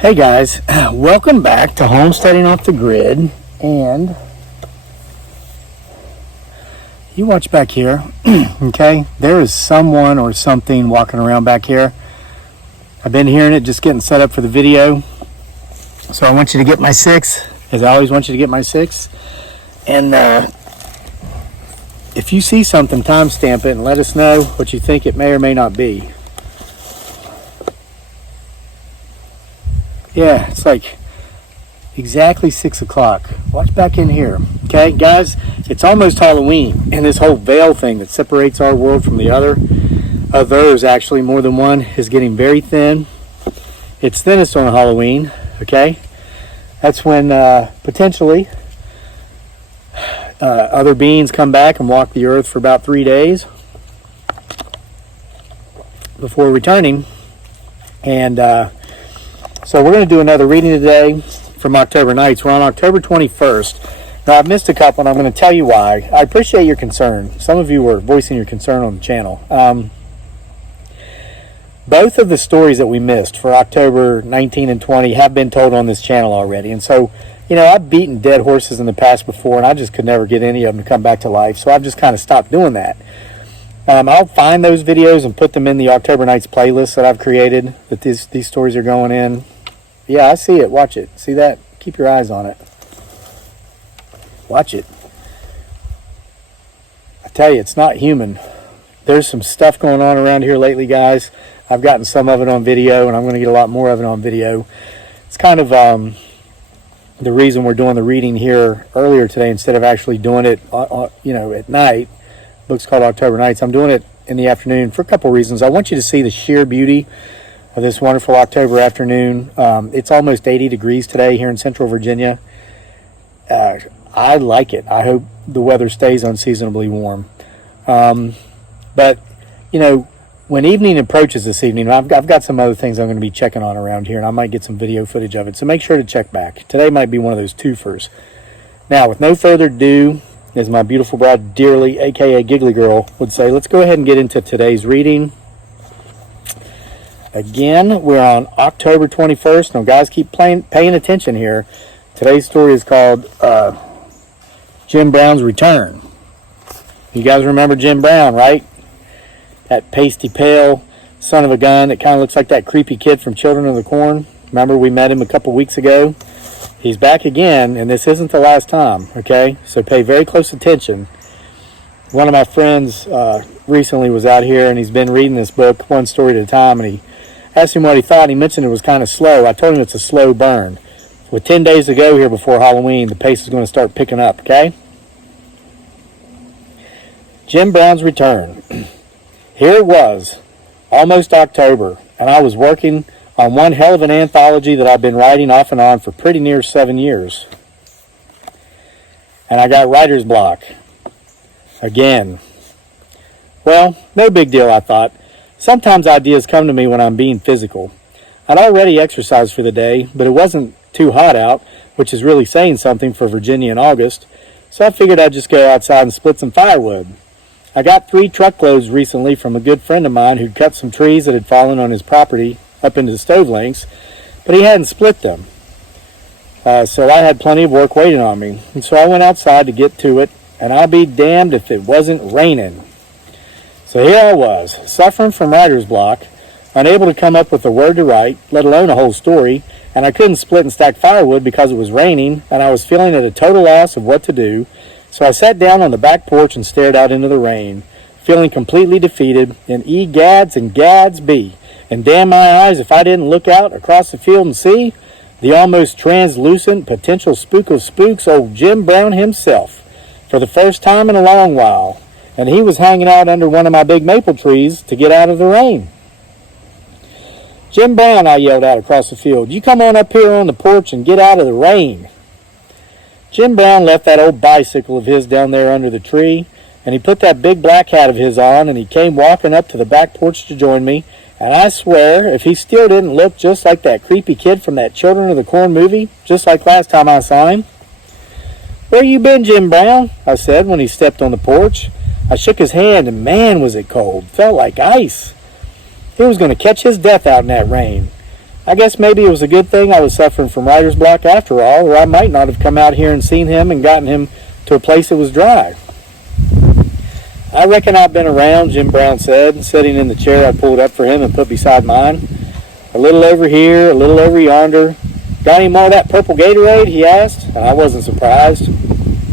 Hey guys, welcome back to Homesteading Off the Grid. And you watch back here, okay? There is someone or something walking around back here. I've been hearing it, just getting set up for the video. So I want you to get my 6, as I always want you to get my 6. And if you see something, timestamp it and let us know what you think it may or may not be. Yeah, it's like exactly 6 o'clock. Watch back in here. Okay, guys, it's almost Halloween, and this whole veil thing that separates our world from the other, others actually, more than one, is getting very thin. It's thinnest on Halloween, okay? That's when potentially other beings come back and walk the earth for about 3 days before returning. And so we're going to do another reading today from October Nights. We're on October 21st. Now, I've missed a couple, and I'm going to tell you why. I appreciate your concern. Some of you were voicing your concern on the channel. Both of the stories that we missed for October 19 and 20 have been told on this channel already. And so, you know, I've beaten dead horses in the past before, and I just could never get any of them to come back to life. So I've just kind of stopped doing that. I'll find those videos and put them in the October Nights playlist that I've created, that these stories are going in. Yeah, I see it. Watch it. See that? Keep your eyes on it. Watch it. I tell you, it's not human. There's some stuff going on around here lately, guys. I've gotten some of it on video, and I'm going to get a lot more of it on video. It's kind of the reason we're doing the reading here earlier today instead of actually doing it, at night. The book's called October Nights. I'm doing it in the afternoon for a couple reasons. I want you to see the sheer beauty of this wonderful October afternoon. It's almost 80 degrees today here in Central Virginia. I like it. I hope the weather stays unseasonably warm. But, you know, when evening approaches this evening, I've got some other things I'm going to be checking on around here, and I might get some video footage of it. So make sure to check back. Today might be one of those twofers. Now, with no further ado, as my beautiful bride dearly, a.k.a. Giggly Girl, would say, let's go ahead and get into today's reading. Again, we're on October 21st. Now, guys, keep paying attention here. Today's story is called Jim Brown's Return. You guys remember Jim Brown, right? That pasty pale son of a gun that kind of looks like that creepy kid from Children of the Corn. Remember, we met him a couple weeks ago. He's back again, and this isn't the last time, okay? So pay very close attention. One of my friends recently was out here, and he's been reading this book one story at a time, and he asked him what he thought. He mentioned it was kind of slow. I told him it's a slow burn. With 10 days to go here before Halloween, the pace is going to start picking up, okay? Jim Brown's Return. Here it was, almost October, and I was working on one hell of an anthology that I've been writing off and on for pretty near 7 years. And I got writer's block. Again. Well, no big deal, I thought. Sometimes ideas come to me when I'm being physical. I'd already exercised for the day, but it wasn't too hot out, which is really saying something for Virginia in August, so I figured I'd just go outside and split some firewood. I got 3 truckloads recently from a good friend of mine who'd cut some trees that had fallen on his property up into the stove lengths, but he hadn't split them. So I had plenty of work waiting on me, and so I went outside to get to it, and I'll be damned if it wasn't raining. So here I was, suffering from writer's block, unable to come up with a word to write, let alone a whole story, and I couldn't split and stack firewood because it was raining, and I was feeling at a total loss of what to do. So I sat down on the back porch and stared out into the rain, feeling completely defeated, and egads and gads be. And damn my eyes if I didn't look out across the field and see the almost translucent potential spook of spooks, old Jim Brown himself, for the first time in a long while. And he was hanging out under one of my big maple trees to get out of the rain. Jim Brown, I yelled out across the field, you come on up here on the porch and get out of the rain. Jim Brown left that old bicycle of his down there under the tree, and he put that big black hat of his on, and he came walking up to the back porch to join me, and I swear, if he still didn't look just like that creepy kid from that Children of the Corn movie, just like last time I saw him. Where you been, Jim Brown? I said when he stepped on the porch. I shook his hand, and man, was it cold. Felt like ice. He was going to catch his death out in that rain. I guess maybe it was a good thing I was suffering from writer's block after all, or I might not have come out here and seen him and gotten him to a place that was dry. I reckon I've been around, Jim Brown said, sitting in the chair I pulled up for him and put beside mine. A little over here, a little over yonder. Got any more of that purple Gatorade, he asked, and I wasn't surprised.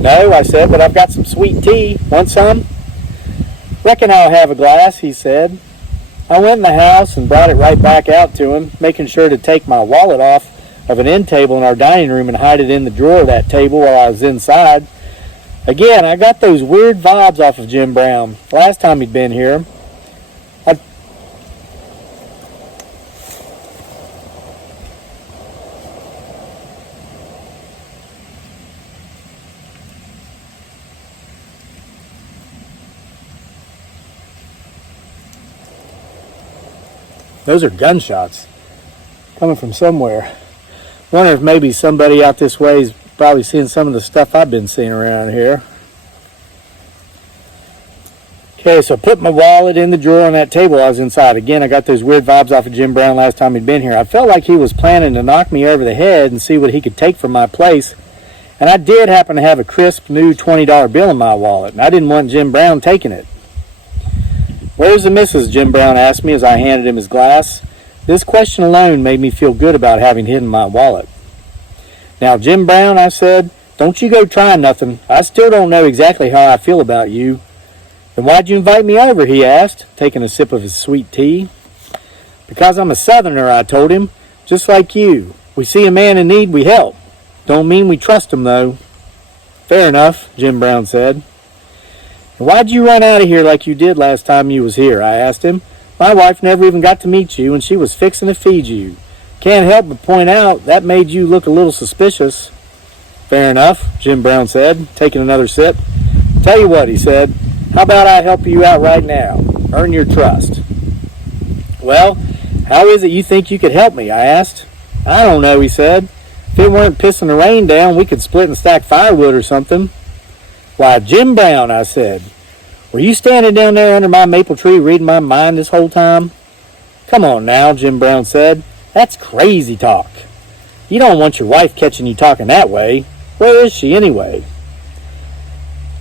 No, I said, but I've got some sweet tea. Want some? Reckon I'll have a glass, he said. I went in the house and brought it right back out to him, making sure to take my wallet off of an end table in our dining room and hide it in the drawer of that table while I was inside. Again, I got those weird vibes off of Jim Brown. Last time he'd been here, those are gunshots coming from somewhere. Wonder if maybe somebody out this way is probably seeing some of the stuff I've been seeing around here. Okay, so I put my wallet in the drawer on that table I was inside. Again, I got those weird vibes off of Jim Brown last time he'd been here. I felt like he was planning to knock me over the head and see what he could take from my place. And I did happen to have a crisp new $20 bill in my wallet, and I didn't want Jim Brown taking it. Where's the missus? Jim Brown asked me as I handed him his glass. This question alone made me feel good about having hidden my wallet. Now, Jim Brown, I said, don't you go trying nothing. I still don't know exactly how I feel about you. Then why'd you invite me over, he asked, taking a sip of his sweet tea. Because I'm a Southerner, I told him, just like you. We see a man in need, we help. Don't mean we trust him, though. Fair enough, Jim Brown said. Why'd you run out of here like you did last time you was here, I asked him. My wife never even got to meet you, and she was fixing to feed you. Can't help but point out that made you look a little suspicious. Fair enough, Jim Brown said, taking another sip. Tell you what, he said, how about I help you out right now? Earn your trust. Well, how is it you think you could help me, I asked. I don't know, he said. If it weren't pissing the rain down, we could split and stack firewood or something. Why, Jim Brown, I said, were you standing down there under my maple tree reading my mind this whole time? Come on now, Jim Brown said. That's crazy talk. You don't want your wife catching you talking that way. Where is she anyway?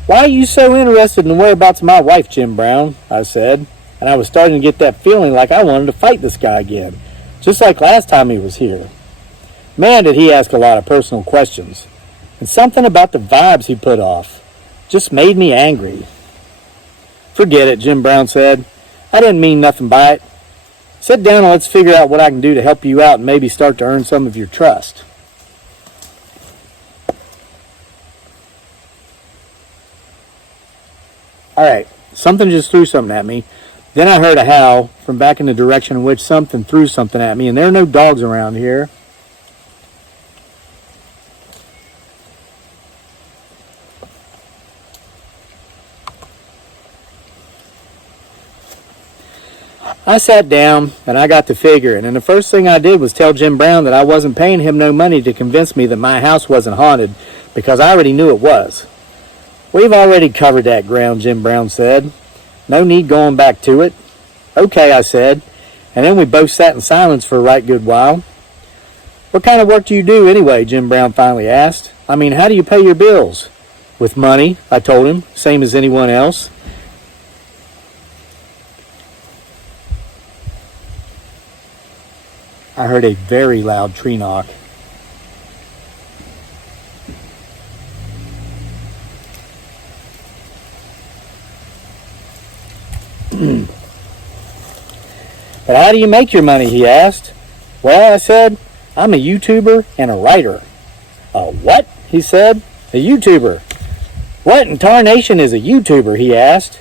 Why are you so interested in the whereabouts of my wife, Jim Brown? I said, and I was starting to get that feeling like I wanted to fight this guy again, just like last time he was here. Man, did he ask a lot of personal questions, and something about the vibes he put off just made me angry. Forget it, Jim Brown said. I didn't mean nothing by it. Sit down and let's figure out what I can do to help you out and maybe start to earn some of your trust. Alright, something just threw something at me. Then I heard a howl from back in the direction in which something threw something at me, and there are no dogs around here. I sat down and I got to figuring, and the first thing I did was tell Jim Brown that I wasn't paying him no money to convince me that my house wasn't haunted, because I already knew it was. We've already covered that ground, Jim Brown said. No need going back to it. Okay, I said, and then we both sat in silence for a right good while. What kind of work do you do anyway, Jim Brown finally asked. I mean, how do you pay your bills? With money, I told him, same as anyone else. I heard a very loud tree knock. But how do you make your money, he asked. Well, I said, I'm a YouTuber and a writer. A what? He said. A YouTuber. What in tarnation is a YouTuber, he asked.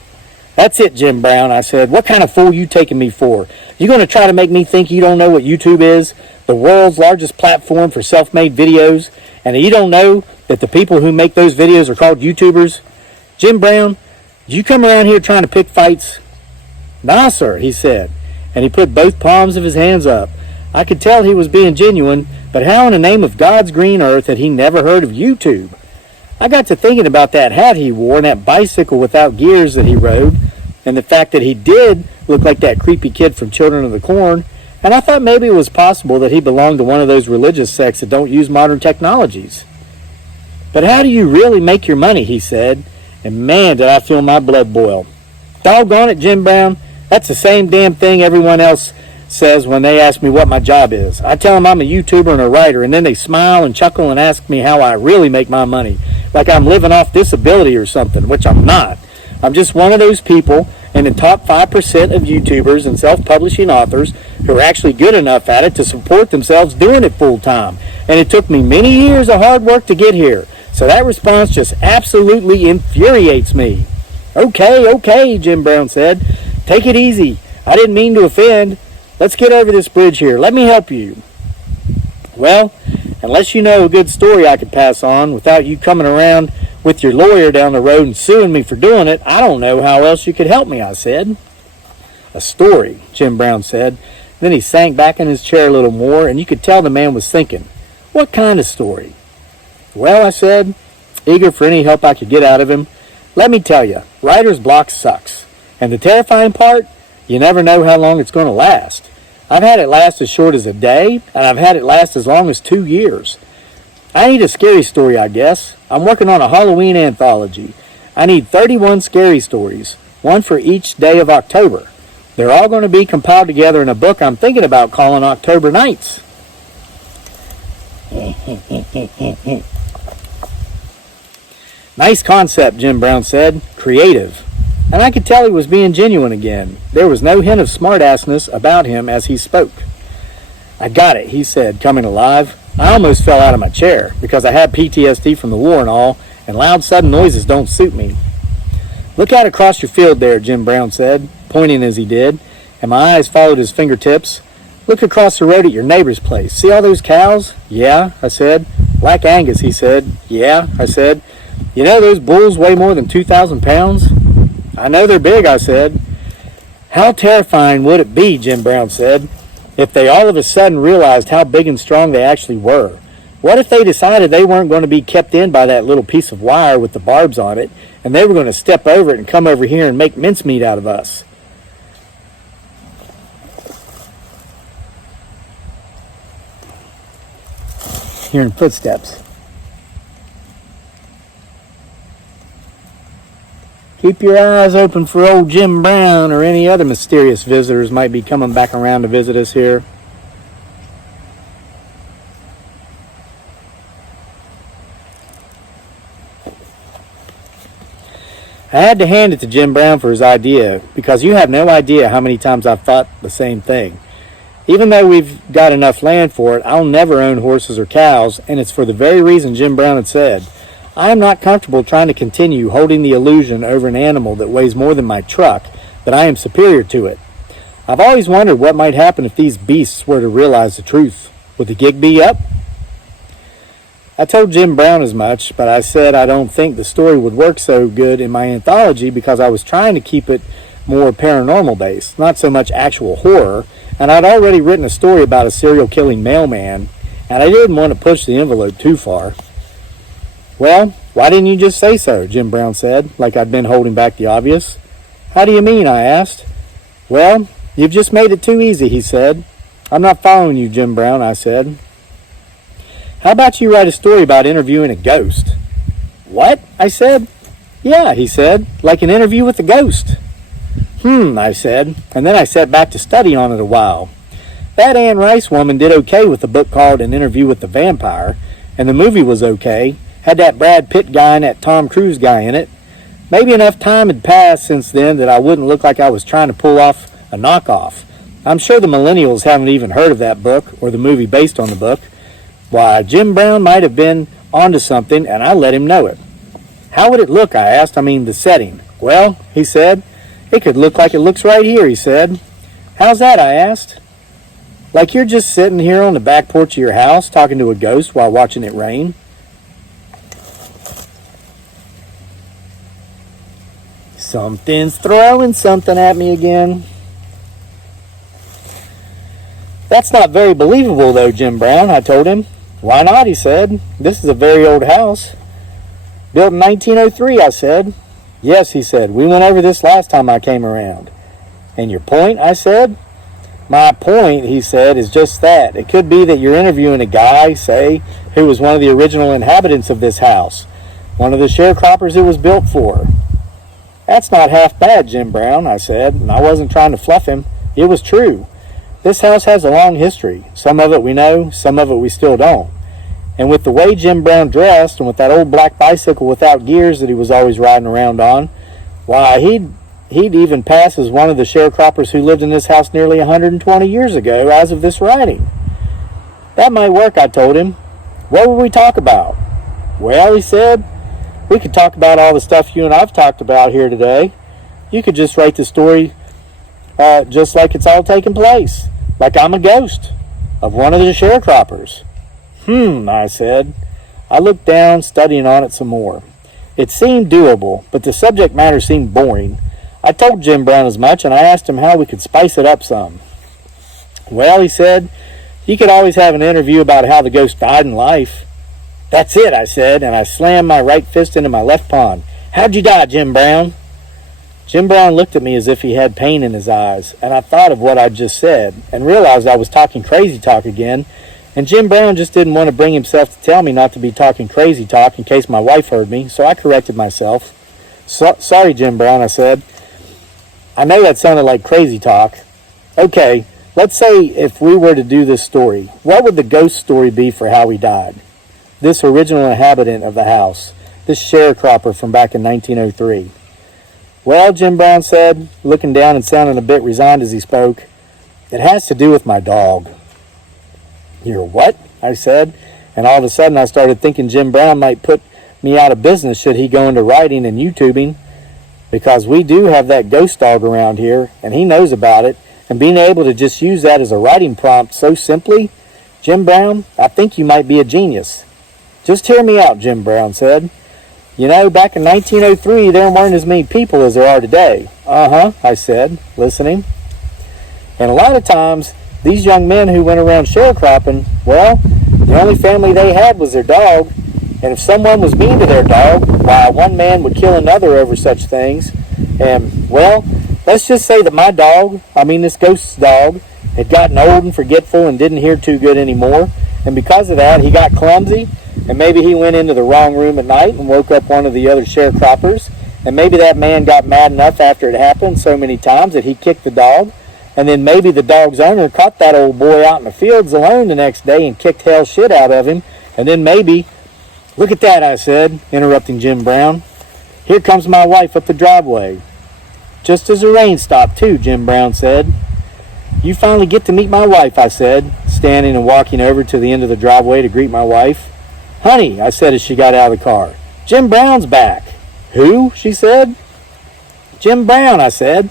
That's it, Jim Brown, I said. What kind of fool you taking me for? You going to try to make me think you don't know what YouTube is? The world's largest platform for self-made videos, and you don't know that the people who make those videos are called YouTubers? Jim Brown, did you come around here trying to pick fights? Nah, sir, he said, and he put both palms of his hands up. I could tell he was being genuine, but how in the name of God's green earth had he never heard of YouTube? I got to thinking about that hat he wore and that bicycle without gears that he rode, and the fact that he did look like that creepy kid from Children of the Corn, and I thought maybe it was possible that he belonged to one of those religious sects that don't use modern technologies. "But how do you really make your money?" he said, and man, did I feel my blood boil. "Doggone it, Jim Brown, that's the same damn thing everyone else says when they ask me what my job is. I tell them I'm a YouTuber and a writer, and then they smile and chuckle and ask me how I really make my money, like I'm living off disability or something, which I'm not. I'm just one of those people in the top 5% of YouTubers and self-publishing authors who are actually good enough at it to support themselves doing it full time. And it took me many years of hard work to get here. So that response just absolutely infuriates me." Okay, Jim Brown said. "Take it easy. I didn't mean to offend. Let's get over this bridge here. Let me help you." "Well, unless you know a good story I could pass on without you coming around with your lawyer down the road and suing me for doing it, I don't know how else you could help me," I said. "A story," Jim Brown said. Then he sank back in his chair a little more, and you could tell the man was thinking. "What kind of story?" "Well," I said, eager for any help I could get out of him, "let me tell you, writer's block sucks. And the terrifying part, you never know how long it's going to last. I've had it last as short as a day, and I've had it last as long as 2 years. I need a scary story, I guess. I'm working on a Halloween anthology. I need 31 scary stories, one for each day of October. They're all going to be compiled together in a book I'm thinking about calling October Nights." "Nice concept," Jim Brown said. "Creative." And I could tell he was being genuine again. There was no hint of smartassness about him as he spoke. "I got it," he said, coming alive. "I almost fell out of my chair because I had PTSD from the war and all, and loud sudden noises don't suit me." "Look out across your field there," Jim Brown said, pointing as he did, and my eyes followed his fingertips. "Look across the road at your neighbor's place. See all those cows?" "Yeah," I said. "Black Angus," he said. "Yeah," I said. "You know those bulls weigh more than 2,000 pounds?" "I know they're big," I said. "How terrifying would it be," Jim Brown said, "if they all of a sudden realized how big and strong they actually were? What if they decided they weren't going to be kept in by that little piece of wire with the barbs on it, and they were going to step over it and come over here and make mincemeat out of us?" Hearing footsteps. Keep your eyes open for old Jim Brown or any other mysterious visitors might be coming back around to visit us here. I had to hand it to Jim Brown for his idea, because you have no idea how many times I've thought the same thing. Even though we've got enough land for it, I'll never own horses or cows, and it's for the very reason Jim Brown had said. I am not comfortable trying to continue holding the illusion over an animal that weighs more than my truck that I am superior to it. I've always wondered what might happen if these beasts were to realize the truth. Would the gig be up? I told Jim Brown as much, but I said I don't think the story would work so good in my anthology because I was trying to keep it more paranormal based, not so much actual horror, and I'd already written a story about a serial killing mailman, and I didn't want to push the envelope too far. Well, why didn't you just say so? Jim Brown said, like I'd been holding back the obvious. How do you mean? I asked. Well, you've just made it too easy, he said. I'm not following you, Jim Brown, I said. How about you write a story about interviewing a ghost? What? I said. Yeah, he said, like an interview with a ghost. I said, and then I sat back to study on it a while. That Anne Rice woman did okay with a book called An Interview with the Vampire, and the movie was okay, had that Brad Pitt guy and that Tom Cruise guy in it. Maybe enough time had passed since then that I wouldn't look like I was trying to pull off a knockoff. I'm sure the millennials haven't even heard of that book or the movie based on the book. Why, Jim Brown might have been onto something, and I let him know it. How would it look, I asked. I mean, the setting. Well, he said, it could look like it looks right here, he said. How's that, I asked. Like you're just sitting here on the back porch of your house talking to a ghost while watching it rain. Something's throwing something at me again. That's not very believable, though, Jim Brown, I told him. Why not, he said. This is a very old house. Built in 1903, I said. Yes, he said. We went over this last time I came around. And your point, I said? My point, he said, is just that. It could be that you're interviewing a guy, say, who was one of the original inhabitants of this house, one of the sharecroppers it was built for. That's not half bad, Jim Brown, I said, and I wasn't trying to fluff him. It was true. This house has a long history. Some of it we know, some of it we still don't. And with the way Jim Brown dressed, and with that old black bicycle without gears that he was always riding around on, why, he'd even pass as one of the sharecroppers who lived in this house nearly 120 years ago as of this writing. That might work, I told him. What would we talk about? Well, he said, we could talk about all the stuff you and I've talked about here today. You could just write the story just like it's all taking place, like I'm a ghost of one of the sharecroppers. I said. I looked down, studying on it some more. It seemed doable, but the subject matter seemed boring. I told Jim Brown as much, and I asked him how we could spice it up some. Well, he said, you could always have an interview about how the ghost died in life. That's it, I said, and I slammed my right fist into my left palm. How'd you die, Jim Brown? Jim Brown looked at me as if he had pain in his eyes, and I thought of what I'd just said, and realized I was talking crazy talk again, and Jim Brown just didn't want to bring himself to tell me not to be talking crazy talk in case my wife heard me, so I corrected myself. Sorry, Jim Brown, I said. I know that sounded like crazy talk. Okay, let's say if we were to do this story, what would the ghost story be for how he died? This original inhabitant of the house, this sharecropper from back in 1903. Well, Jim Brown said, looking down and sounding a bit resigned as he spoke, it has to do with my dog. Your what? I said, and all of a sudden I started thinking Jim Brown might put me out of business should he go into writing and YouTubing, because we do have that ghost dog around here, and he knows about it, and being able to just use that as a writing prompt so simply, Jim Brown, I think you might be a genius. Just hear me out, Jim Brown said. You know, back in 1903, there weren't as many people as there are today. I said, listening. And a lot of times, these young men who went around sharecropping, well, the only family they had was their dog, and if someone was mean to their dog, why, one man would kill another over such things. And, well, let's just say that my dog, this ghost's dog, had gotten old and forgetful and didn't hear too good anymore, and because of that, he got clumsy, and maybe he went into the wrong room at night and woke up one of the other sharecroppers, and maybe that man got mad enough after it happened so many times that he kicked the dog, and then maybe the dog's owner caught that old boy out in the fields alone the next day and kicked hell shit out of him, and then maybe, look at that, I said, interrupting Jim Brown. Here comes my wife up the driveway. Just as the rain stopped too, Jim Brown said. You finally get to meet my wife, I said, standing and walking over to the end of the driveway to greet my wife. Honey, I said as she got out of the car, Jim Brown's back. Who? She said. Jim Brown, I said.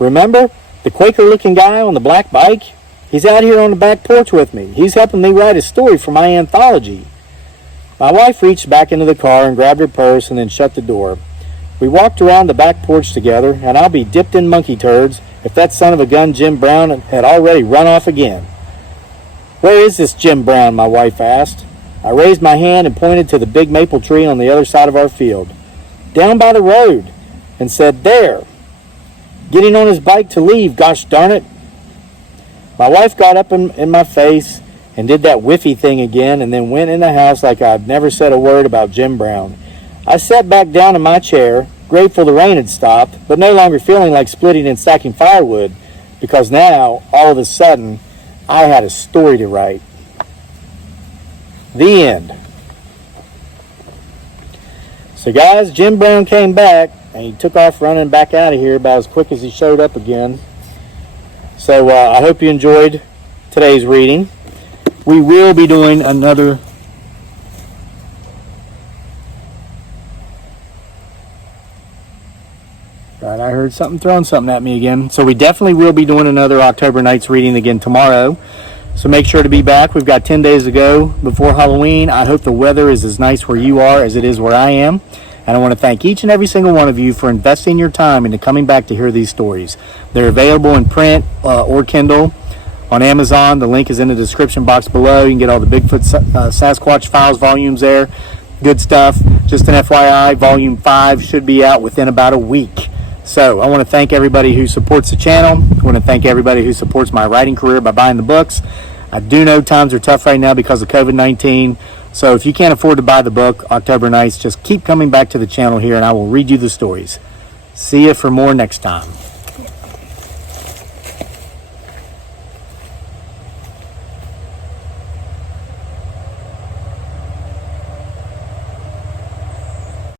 Remember? The Quaker-looking guy on the black bike? He's out here on the back porch with me. He's helping me write a story for my anthology. My wife reached back into the car and grabbed her purse and then shut the door. We walked around the back porch together, and I'll be dipped in monkey turds if that son of a gun Jim Brown had already run off again. Where is this Jim Brown? My wife asked. I raised my hand and pointed to the big maple tree on the other side of our field. Down by the road, and said, there. Getting on his bike to leave, gosh darn it. My wife got up in my face and did that whiffy thing again and then went in the house like I'd never said a word about Jim Brown. I sat back down in my chair, grateful the rain had stopped, but no longer feeling like splitting and stacking firewood, because now, all of a sudden, I had a story to write. The end. So guys, Jim Brown came back, and he took off running back out of here about as quick as he showed up again. So I hope you enjoyed today's reading. We will be doing another... Right, I heard something throwing something at me again. So we definitely will be doing another October Nights reading again tomorrow. So make sure to be back. We've got 10 days to go before Halloween. I hope the weather is as nice where you are as it is where I am. And I want to thank each and every single one of you for investing your time into coming back to hear these stories. They're available in print or Kindle on Amazon. The link is in the description box below. You can get all the Bigfoot Sasquatch Files volumes there. Good stuff. Just an FYI, Volume 5 should be out within about a week. So I want to thank everybody who supports the channel. I want to thank everybody who supports my writing career by buying the books. I do know times are tough right now because of COVID-19. So if you can't afford to buy the book, October Nights, just keep coming back to the channel here and I will read you the stories. See you for more next time.